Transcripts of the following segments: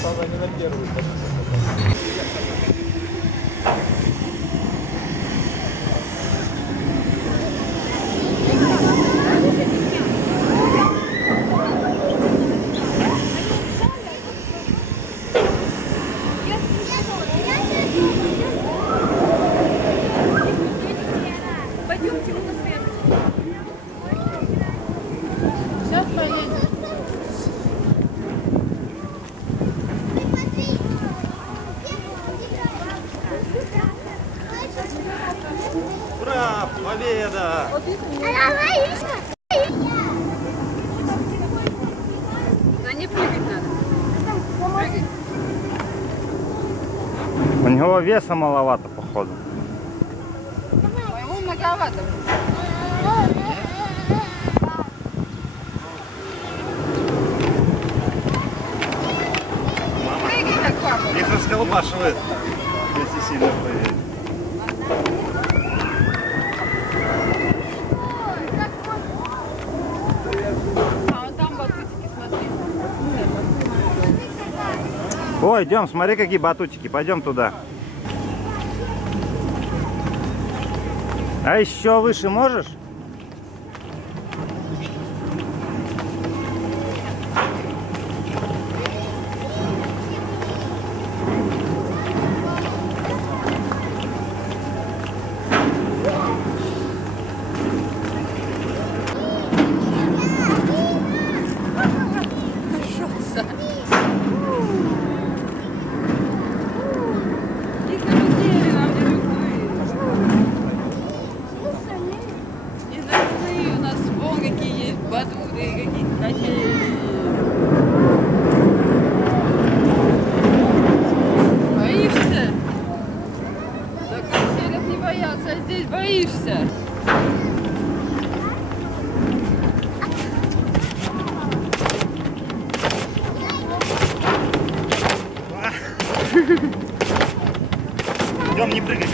просто она не на первую. Пойдемте на свет. Сейчас поедем. Ура! Победа! Да не прыгать надо. Прыгай. У него веса маловато, походу. Ему многовато. Прыгай как папа. Их расколбашивает, если сильно поедет. А вон там батутики, смотри. Ой, идем, смотри, какие батутики. Пойдем туда. А еще выше можешь? Шутся. Их налетели нам не любые. Не нужны у нас вон какие есть батуты, какие качели. Боишься? Так каруселях не боятся, а здесь боишься. Идем, не прыгай.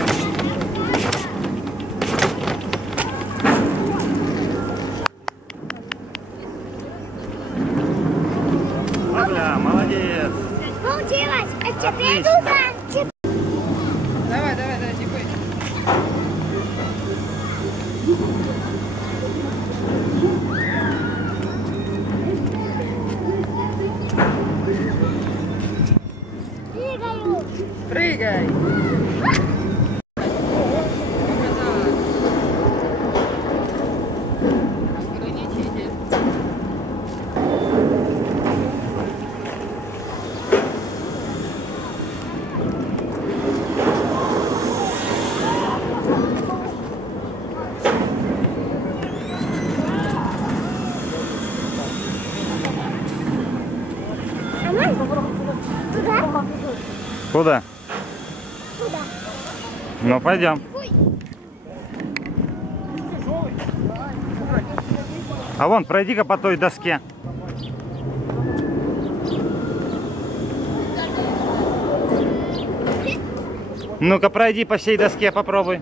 Бабля, молодец. Получилось! А теперь Отлично. туда! Давай, давай, давай, не бойся. Прыгаю! Прыгай. Ограничитель. А можно? Туда? Куда? Туда. Ну, пойдем. А вон, пройди-ка по той доске. Ну-ка, пройди по всей доске, попробуй.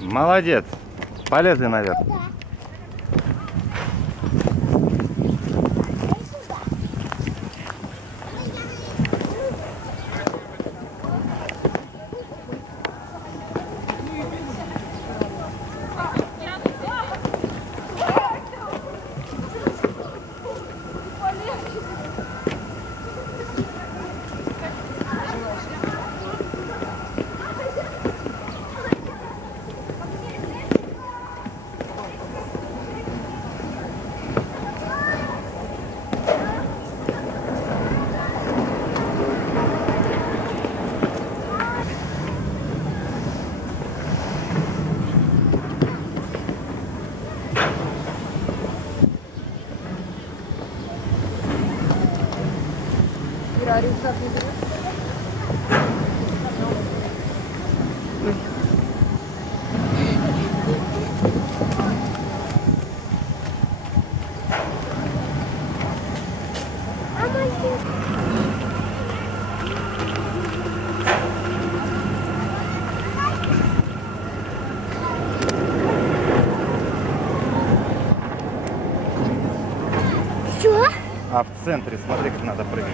Молодец. Полезли наверх. Туда. А Все? А в центре, смотри, как надо прыгать.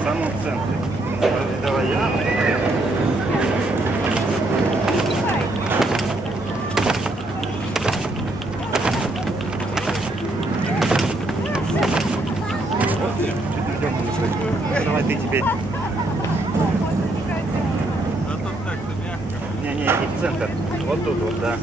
В самом центре. Подожди, давай я. Вот, чуть найдем, он не прыгает. Давай ты теперь. А тут так-то мягко. Не-не, иди в центр. Вот тут вот, да.